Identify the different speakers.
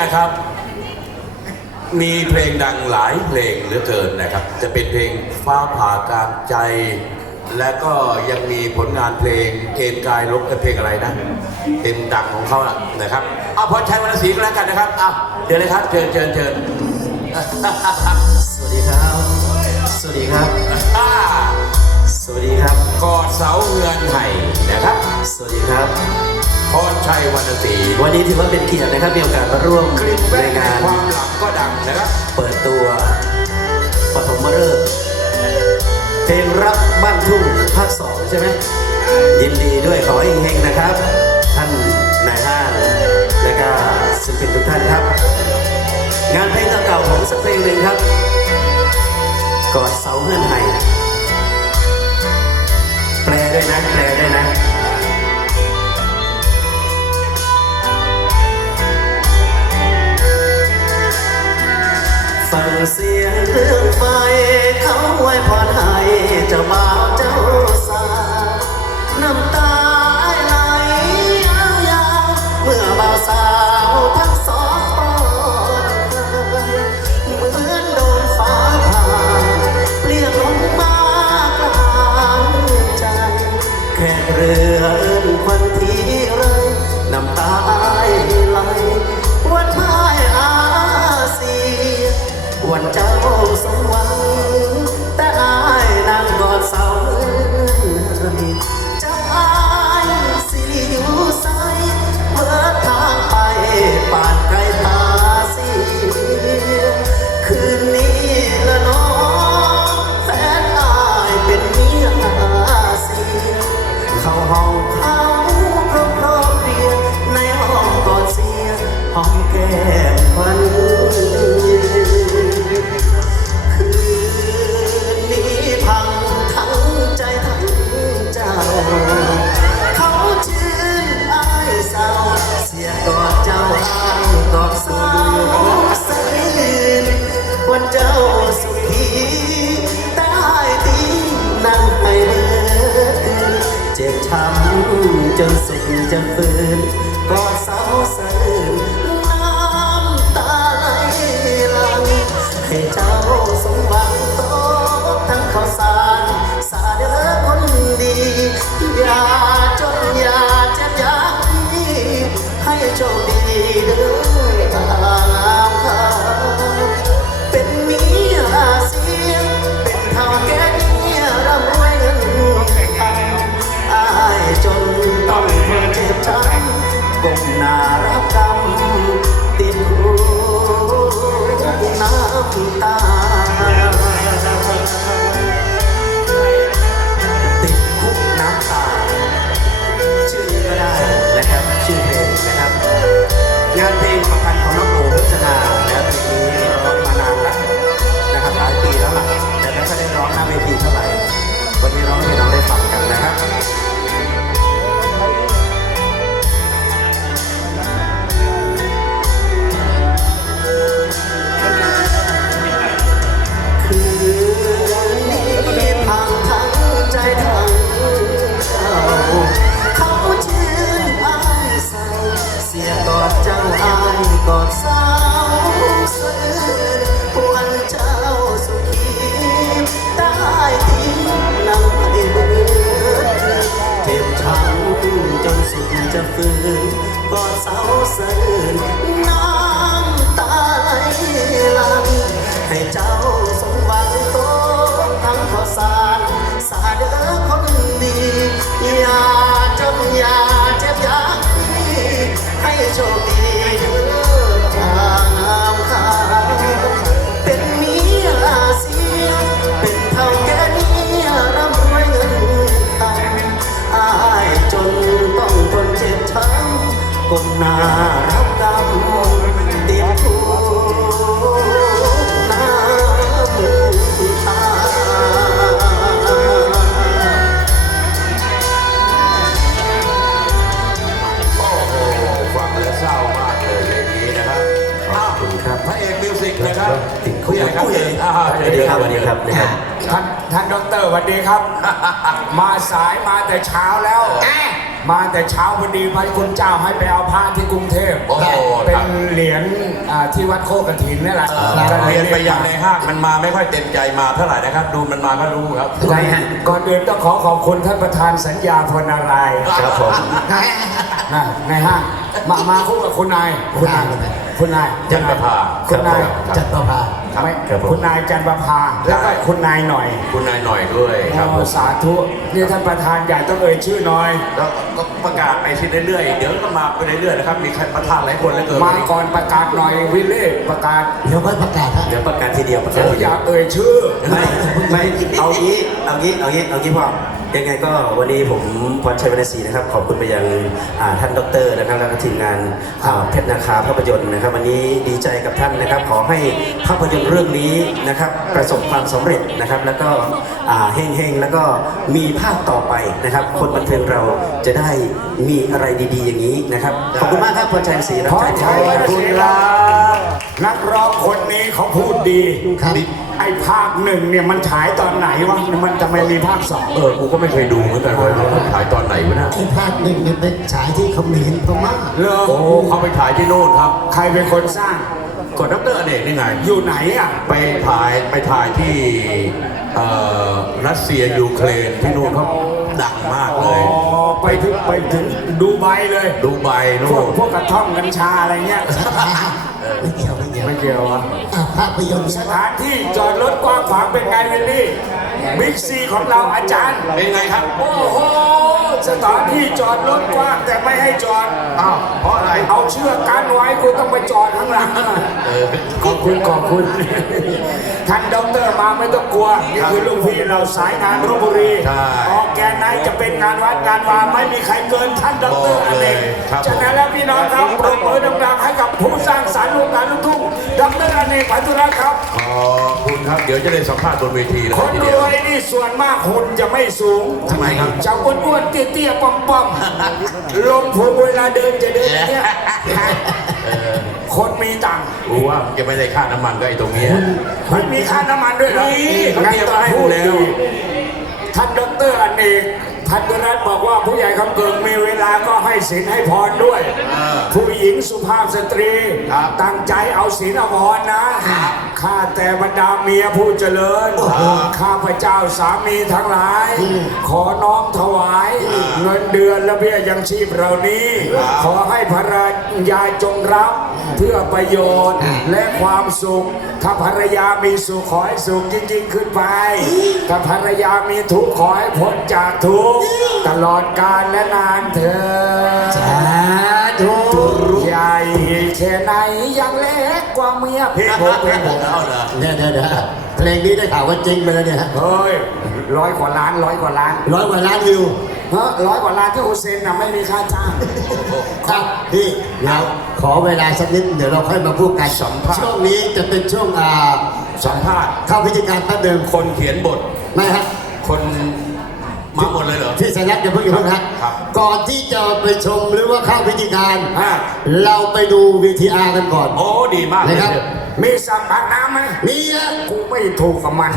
Speaker 1: นะครับ มีเพลงดังหลายเพลงเหลือเกินนะครับ จะเป็นเพลงฟ้าผ่ากลางใจ และก็ยังมีผลงานเพลงเอ็นกายลบเพลงอะไรนะเพลงดังของเขาน่ะนะครับเอาพอชัยวรรณศรีก็แล้วกันนะครับเอาเชิญเลยครับเชิญเชิญเชิญ
Speaker 2: สวัสดีครับ สวัสดีครับ
Speaker 1: อ่า
Speaker 2: สวัสดีครับ
Speaker 1: กอดเสาเฮือนไห่นะครับ
Speaker 2: สวัสดีครับ
Speaker 1: พรชัยวรรณศรี
Speaker 2: วันนี้ถือว่าเป็นเกียรตินะครับมีโอกาสมาร่วม
Speaker 1: คลิปแร
Speaker 2: ใน
Speaker 1: ก
Speaker 2: งาน
Speaker 1: ความหลังก็ดังนะครับ
Speaker 2: เปิดตัวปฐมฤกษ์เพลงรักบ้านทุ่งภาคสองใช่ไหมยินดีด้วยขอให้เฮงๆนะครับ ท่านนายห้างและก็ศิลปินทุกท่านครับ งานเพลงเก่าๆของสักเพลงหนึ่งครับ กอดเสาเฮือนไห่แปลด้วยนะแปลด้วย จ้าบ่า จนสุดจะฝืนกอดเสาสะอื้นน้ำตาไหลหลัง ให้เจ้าสมหวังโตทั้งข้าวสารสาเด้อคนดีอย่า ก้มหน้ารับกรรมติดคุกน้ำตา ติดคุกน้ำตา ชื่อนี้ก็ได้นะครับ ชื่อเพลงนะครับ งานเพลง สุดจะฟื้นกอดเสาเสื่นน้ ท่านท่านด
Speaker 1: อกเตอ
Speaker 2: รสวัสดีครับ
Speaker 3: มาสายมาแต่เช้าแล้ว
Speaker 1: แอะ
Speaker 3: มาแต่เช้าพอดีพระคุณเจ้าให้ไปเอาพระที่กรุงเทพ
Speaker 1: โอ้โห
Speaker 3: เป็
Speaker 1: คนรับ
Speaker 3: เหรียญอ่าที่วัดโคกกระถินนี่แหละ
Speaker 1: ก็เรียนไปยังในห้างมันมาไม่ค่อยเต็มใจมาเท่าไหร่นะครับ ดูมันมาก็รู้ครับ
Speaker 3: ก่อนก่อนอื่นต้องขอขอบคุณท่านประธานสัญญาพลนารายณ์
Speaker 1: ครับผม
Speaker 3: นะในห้างมามาคู่กับคุณนายคุณนายคุณนาย
Speaker 1: จันประภา
Speaker 3: คุณนาย
Speaker 1: ครับ
Speaker 4: จัดประพา
Speaker 1: ครับ
Speaker 3: ไม่
Speaker 1: ครับผม
Speaker 3: คุณนายจันประภาแล้วก็คุณนายหน่อย
Speaker 1: คุณนายหน่อยด้วยครับผ
Speaker 3: โอ้
Speaker 1: ม
Speaker 3: สาธุนี่ท่านประธานใหญ่ต้องเอ่ยชื่อหน่อย
Speaker 1: แล้วก็ประกาศไปทีเรื่อยๆเดี๋ยวก็มาไปเรื่อยๆนะครับมีใครประธานหลายคนเหลือเกิน
Speaker 3: มาก่อนประกาศหน่อยวิลเล่ประกาศ
Speaker 4: เดี๋ยวค่อยประกาศฮะ
Speaker 2: เดี๋ยวประกาศทีเดียวประกาศ
Speaker 3: โอ้
Speaker 2: ที
Speaker 3: อ
Speaker 2: เดีย
Speaker 3: ย่าวเอ่ยชื่อ
Speaker 2: ไม่ไม่เอางี้เอางี้เอางี้เอางี้พ่อ ยังไงก็วันนี้ผมพรชัยวรรณศรีนะครับ ขอบคุณไปยังอ่าท่านดรนะครับแล้วก็ทีมงานเพชรนาคาภาพยนตร์นะครับ วันนี้ดีใจกับท่านนะครับ ขอให้ภาพยนตร์เรื่องนี้นะครับประสบความสำเร็จนะครับ แล้วก็เฮงๆแล้วก็มีภาคต่อไปนะครับ คนบันเทิงเราจะได้มีอะไรดีๆ อย่างนี้นะครับขอบคุณมากครับพรชัยวรรณศรีรับ
Speaker 3: ใช้วั
Speaker 2: ค
Speaker 3: น
Speaker 2: รับ
Speaker 3: คุณครับนักร้องคนนี้เขาพูดดี
Speaker 4: ครับ
Speaker 3: ไอ้ภาคหนึ่งเนี่ยมันฉายตอนไหนวะมันจะไม่มีภาคสอง
Speaker 1: เออกูก็ไม่เคยดูเหมือนกันเลยว่าเขาถ่ายตอนไหนวะนะ
Speaker 4: ไอ้ภาคหนึ่งเนี่ยเป็นฉายที่เขมรพม่า
Speaker 3: เลอ
Speaker 1: โอ้เขาไปถ่ายที่โน่นครับ
Speaker 3: ใครเป็นคนสร้าง
Speaker 1: ก่อนดรอเนกนี่ไง
Speaker 3: อยู่ไหนอะ
Speaker 1: ไปถ่ายไปถ่ายที่เอ่อรัสเซียยูเครนที่นู่นเขาดังมาก
Speaker 3: อ๋
Speaker 1: เล
Speaker 3: อย ไปถึงไปถึงดูไบเลย
Speaker 1: ดูใบ
Speaker 3: พ
Speaker 1: นู่
Speaker 3: วก
Speaker 1: น
Speaker 3: พวกกระท่อมกัญชาอะไรเงี้ย
Speaker 4: ไม่เกี่ยว ไม่เกี่ยว
Speaker 3: ไม่เกี่ยวอะ
Speaker 4: อะภาพยนตร์
Speaker 3: สถานที่จอดรถกว้างขวางเป็นไงเวนนี่บิ๊กซีของเราอาจารย์
Speaker 1: เป็นไงครับ
Speaker 3: โอ้โห สถานที่จอดรถกว้างแต่ไม่ให้จอด
Speaker 1: อ้าว เพราะอะไร
Speaker 3: เอาเชือกกันไว้กูต้องไปจอดข้างหลังอะขอบคุณขอบคุณ ท่านด็อกเตอร์มาไม่ต้องกลัวนี่คือลูกพี่เราสายงานรบบุรี
Speaker 1: ใช่
Speaker 3: ออกแกนไหนจะเป็นงานวัดงานวาไม่มีใครเกินท่านด็อกเตอร์
Speaker 1: บอก
Speaker 3: อ
Speaker 1: เล
Speaker 3: เน
Speaker 1: ย
Speaker 3: ก
Speaker 1: ครับ
Speaker 3: ฉะนั้นแล้วพี่น้องครับปรบมือดังๆให้กับผู้สร้างสรรค์วงการลูกทุ่ง ด็อกเตอร์อเนกพันธุรัตน์ครับ
Speaker 1: ขอบคุณครับ เดี๋ยวจะได้สัมภาษณ์บนเวทีเลย
Speaker 3: คน
Speaker 1: ที
Speaker 3: ร
Speaker 1: เดียว
Speaker 3: วยนี่ส่วนมากหุ่นจะไม่สูง
Speaker 1: ทำไมครับ
Speaker 3: จะอ้วนๆเตี้ยๆป้อมๆลมพุงเวลาเดินจะเดินอย่างเนี้ยคนมีตังค์
Speaker 1: รู้ว่าจะไม่ได้ค่าน้ำมันก็ไอ้ตรงเนี้ย
Speaker 3: มันมีค่าน้ำมันด้วยเหรอ
Speaker 1: มีเขาเตรียมมาให้
Speaker 3: พูด
Speaker 1: แล้ว
Speaker 3: ดีท่านดอกเตอรอเนก พันธุรัตน์บอกว่าผู้ใหญ่คำเกิงมีเวลาก็ให้ศีลให้พรด้วย ผู้หญิงสุภาพสตรี
Speaker 1: ครับ
Speaker 3: ตั้งใจเอาศีลเอาพรนะ ข้าแต่บรรดาเมียผู้เจริญ ข้าพระเจ้าสามีทั้งหลาย ขอน้อมถวาย เงินเดือนและเบี้ยยังชีพเหล่านี้ ขอให้ภรรยาจงรับเพื่อประโยชน์และความสุข ถ้าภรรยามีสุขขอให้สุขยิ่งๆขึ้นไป ถ้าภรรยามีทุกข์ขอให้พ้นจากทุกข์ตลอดกาลและนานเธอญ
Speaker 4: สาธุ
Speaker 3: ใหญ่แค่ไหนยังเล็ กกว่าเมียเพลงผมเพลงผม
Speaker 1: เอาเหรอ
Speaker 4: เดี๋ยวเดี๋ยวเดี๋ยวเพลงนี้ได้ข่าวว่าจริงไปแล้วเนี่ย
Speaker 3: เฮ้ยร้อยกว่าล้านร้อยกว่าล้าน
Speaker 4: ร้อยกว่าล้านวิว
Speaker 3: เฮ้ยร้อยกว่าล้านที่ฮุเซนน่ะไม่มีค่าจ้าง
Speaker 4: ครับพี่เราขอเวลาสักนิดเดี๋ยวเราค่อยมาพูดกัน
Speaker 1: สัมภาษณ์
Speaker 4: ช่วงนี้จะเป็นช่วงอ่า
Speaker 1: สัมภาษณ์
Speaker 4: เข้าพิธีการแป๊บเดิม
Speaker 1: คนเขียนบท
Speaker 4: ไม่ฮะ
Speaker 1: คน มาหมดเลยเหรอ
Speaker 4: พี่สายรักอย่าเพิ่งอย่าเพิ่งฮะ
Speaker 1: ครับ
Speaker 4: ก่อนที่จะไปชมหรือว่าเข้าพิธีการ
Speaker 3: อ่า
Speaker 4: เราไปดู VTR กันก่อน
Speaker 1: โอ้ดีมากเลย
Speaker 4: นะครับ
Speaker 1: เนี่ย
Speaker 3: มีสัมผัสน้ำไหม
Speaker 4: มีนะ
Speaker 3: กูไม่ถูกกับมัน